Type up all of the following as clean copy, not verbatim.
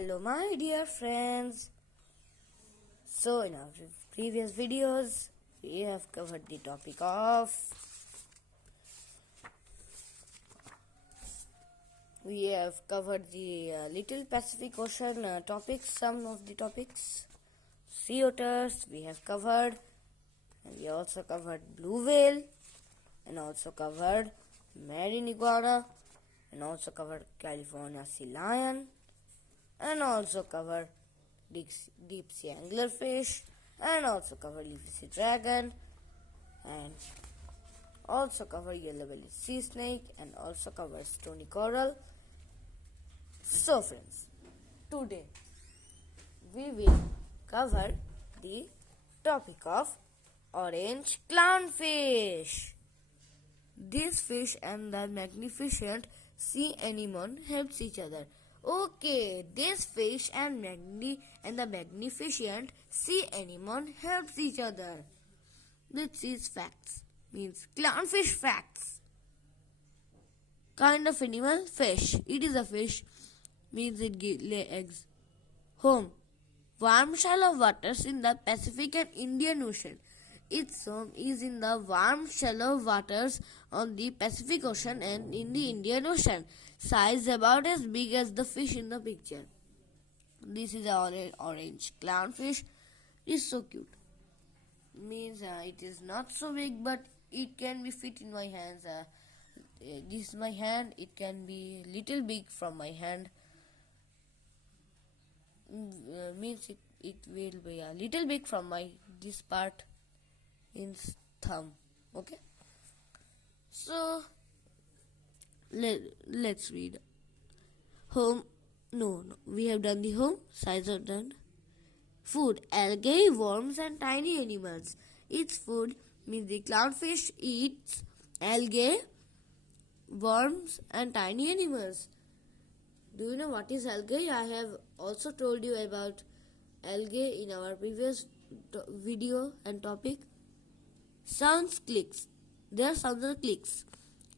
Hello my dear friends. So in our previous videos we have covered the topic of Little Pacific Ocean topics, some of the topics. Sea otters we have covered, and we also covered blue whale, and also covered marine iguana, and also covered California sea lion, and also covered deep sea anglerfish, and also cover leafy sea dragon, and also cover yellow-bellied sea snake, and also cover stony coral. So friends, today we will cover the topic of orange clownfish. This fish and the magnificent sea anemone helps each other. Okay, this fish and the magnificent sea anemone helps each other. This is facts. Means clownfish facts. Kind of animal, fish. It is a fish. Means it lay eggs. Home. Warm shallow waters in the Pacific and Indian Ocean. Its home is in the warm shallow waters on the Pacific Ocean and in the Indian Ocean. Size about as big as the fish in the picture. This is an orange clownfish. It is so cute. Means it is not so big, but it can be fit in my hands. This is my hand. It can be little big from my hand. Means it will be a little big from my this part in thumb. Okay, so let's read. Home. No, we have done the home. Size are done. Food: algae, worms, and tiny animals. Its food means the clownfish eats algae, worms, and tiny animals. Do you know what is algae? I have also told you about algae in our previous video and topic. Sounds: clicks. Their sounds are clicks.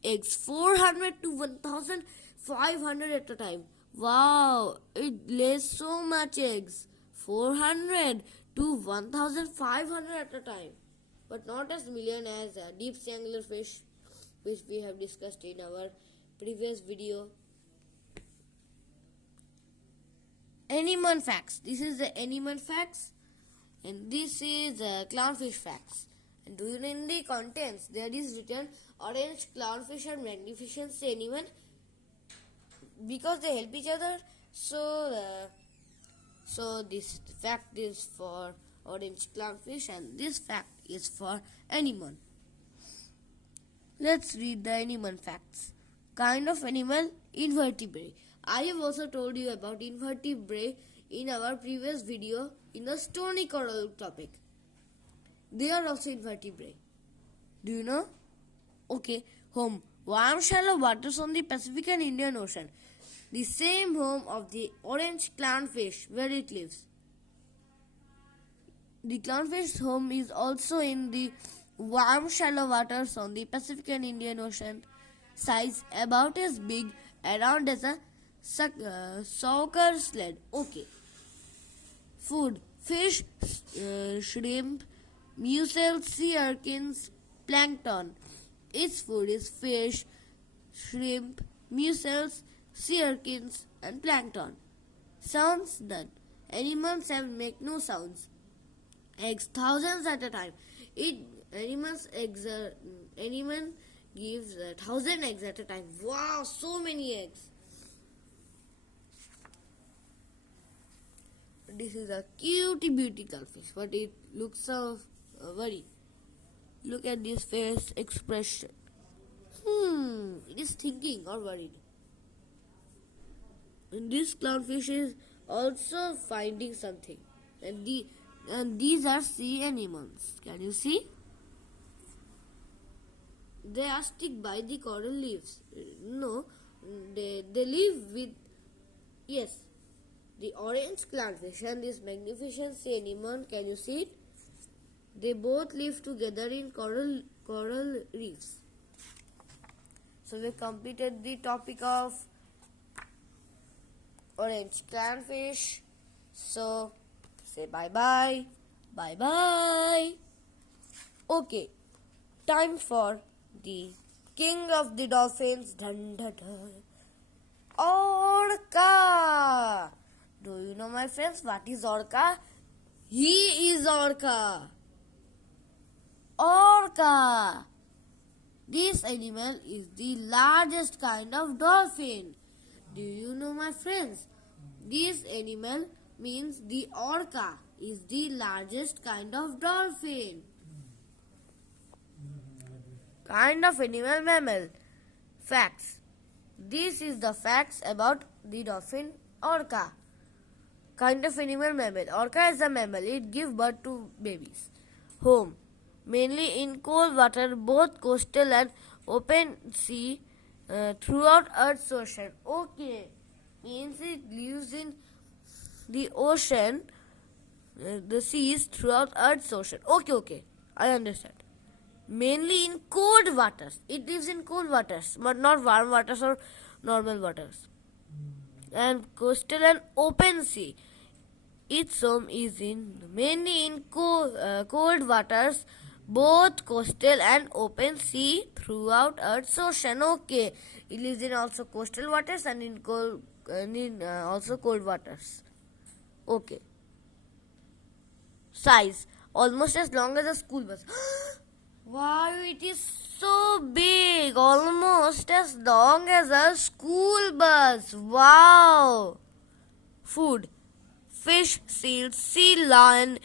Eggs: 400 to 1500 at a time. Wow, it lays so much eggs. 400 to 1500 at a time. But not as million as deep sea anglerfish, which we have discussed in our previous video. Anemone facts. This is the anemone facts, and this is clownfish facts. And do you know in the contents there is written orange clownfish and magnificent sea anemone because they help each other. So this fact is for orange clownfish and this fact is for anemone. Let's read the anemone facts. Kind of animal: invertebrate. I have also told you about invertebrate in our previous video in the stony coral topic. They are also invertebrate. Do you know? Okay. Home: warm shallow waters on the Pacific and Indian Ocean. The same home of the orange clownfish where it lives. The clownfish's home is also in the warm shallow waters on the Pacific and Indian Ocean. Size about as big, around as a soccer sled. Okay. Food: fish, shrimp, mussels, sea urchins, plankton. Its food is fish, shrimp, mussels, sea urchins, and plankton. Sounds done. Animals make no sounds. Eggs: thousands at a time. Animal gives 1,000 eggs at a time. Wow, so many eggs. This is a cutie beauty fish, but it looks so worried. Look at this face expression. It is thinking or worried. And this clownfish is also finding something. And these are sea anemones. Can you see? They are stick by the coral leaves. No, they live with, yes, the orange clownfish and this magnificent sea anemone. Can you see it? They both live together in coral reefs. So we completed the topic of orange clownfish. So say bye bye. Bye bye. Okay, time for the king of the dolphins. Dun, dun, dun. Orca. Do you know, my friends, what is orca? He is orca. Orca. This animal is the largest kind of dolphin. Do you know, my friends? This animal means the orca is the largest kind of dolphin. Kind of animal mammal. Facts. This is the facts about the dolphin orca. Kind of animal mammal. Orca is a mammal. It gives birth to babies. Home. Mainly in cold water, both coastal and open sea, throughout Earth's ocean. Okay. Means it lives in the ocean, the seas throughout Earth's ocean. Okay. I understand. Mainly in cold waters. It lives in cold waters, but not warm waters or normal waters. And coastal and open sea. Its home is mainly in cold waters, both coastal and open sea throughout Earth's ocean. Okay, it lives in also coastal waters and in also cold waters. Okay. Size almost as long as a school bus. Wow, it is so big, almost as long as a school bus. Wow. Food. Fish, seals, sea lion,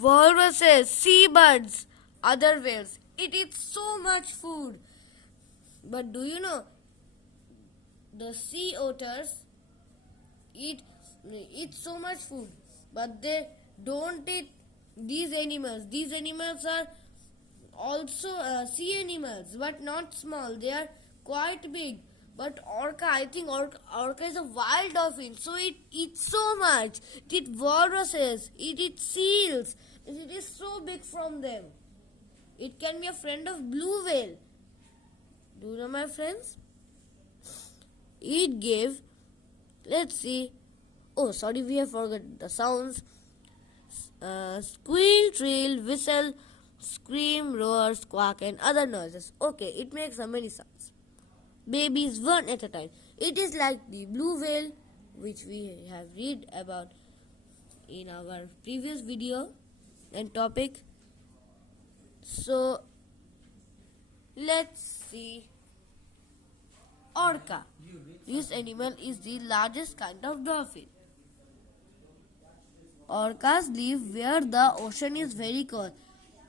walruses, seabirds, other whales. It eats so much food. But do you know, the sea otters eat so much food, but they don't eat these animals. These animals are also sea animals, but not small. They are quite big. But orca, I think orca is a wild dolphin, so it eats so much. It eats walruses, it eats seals. It is so big from them. It can be a friend of blue whale. Do you know, my friends? It gave, let's see. Oh, sorry, we have forgotten the sounds. Squeal, trill, whistle, scream, roar, squawk, and other noises. Okay, it makes so many sounds. Babies one at a time. It is like the blue whale, which we have read about in our previous video and topic. So let's see. Orca. This animal is the largest kind of dolphin. Orcas live where the ocean is very cold.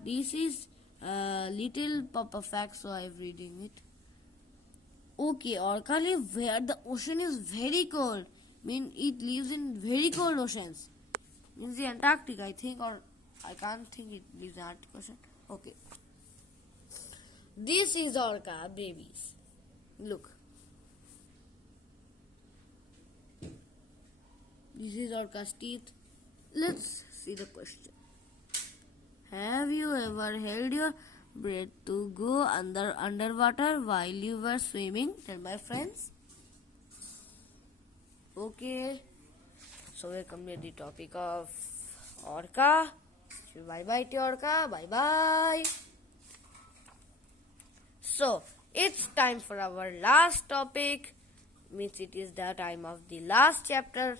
This is a little papa fact, so I am reading it. Okay, orca live where the ocean is very cold. It lives in very cold oceans. Means the Antarctic, I think, or I can't think it lives in the Arctic Ocean. Okay. This is orca babies. Look. This is orca's teeth. Let's see the question. Have you ever held your breath to go underwater while you were swimming? Tell my friends. Okay. So we come to the topic of orca. Bye bye to orca. Bye bye. So it's time for our last topic. Means it is the time of the last chapter.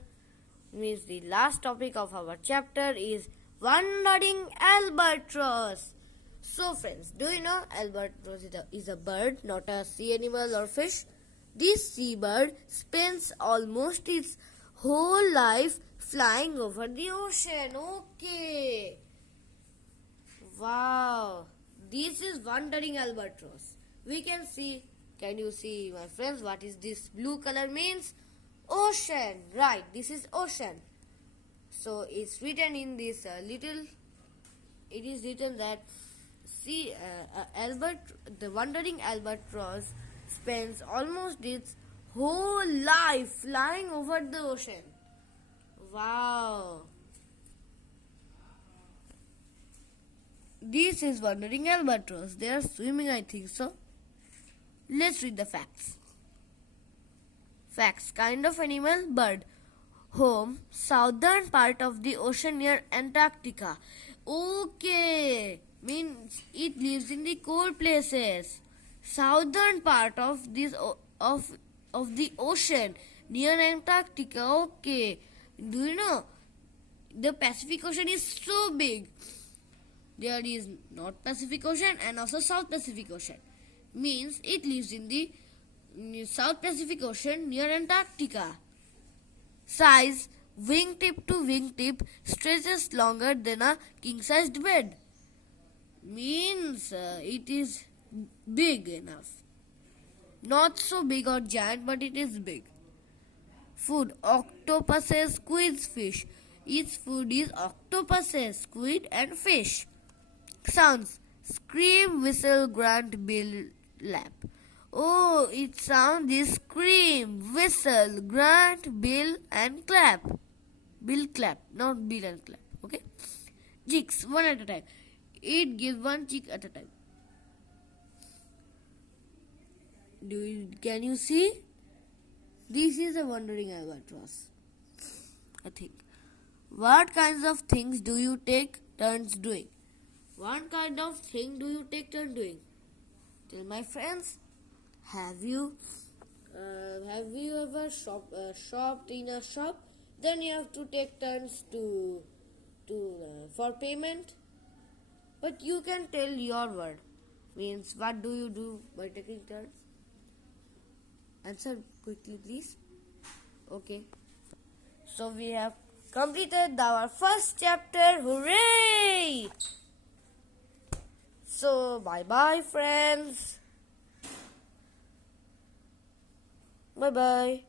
Means the last topic of our chapter is wandering albatross. So friends, do you know albatross is a bird, not a sea animal or fish? This seabird spends almost its whole life flying over the ocean. Okay. Wow. This is wandering albatross. We can see, can you see, my friends, what is this blue color means? Ocean. Right, this is ocean. So it's written in this it is written that the wandering albatross spends almost its whole life flying over the ocean. Wow. This is wandering albatross. They are swimming, I think so. Let's read the facts. Facts. Kind of animal, bird. home, southern part of the ocean near Antarctica. Okay, means it lives in the cold places. Southern part of of the ocean near Antarctica. Okay, do you know the Pacific Ocean is so big? There is North Pacific Ocean and also South Pacific Ocean. Means it lives in the South Pacific Ocean near Antarctica. Size wingtip to wingtip stretches longer than a king-sized bed. Means it is big enough. Not so big or giant, but it is big. Food: octopuses, squids, fish. Its food is octopuses, squid, and fish. Sounds: scream, whistle, grunt, bill, lap. Oh, its sound is scream, whistle, grunt, bill, and clap. Bill clap, not bill and clap. Okay. Chicks, one at a time. It gives one chick at a time. Can you see? This is a wandering albatross, I think. What kinds of things do you take turns doing? What kind of thing do you take turn doing? Tell my friends. Have you ever shopped in a shop? Then you have to take turns to for payment. But you can tell your word. Means what do you do by taking turns? Answer quickly, please. Okay. So we have completed our first chapter. Hooray! So bye bye, friends. Bye bye.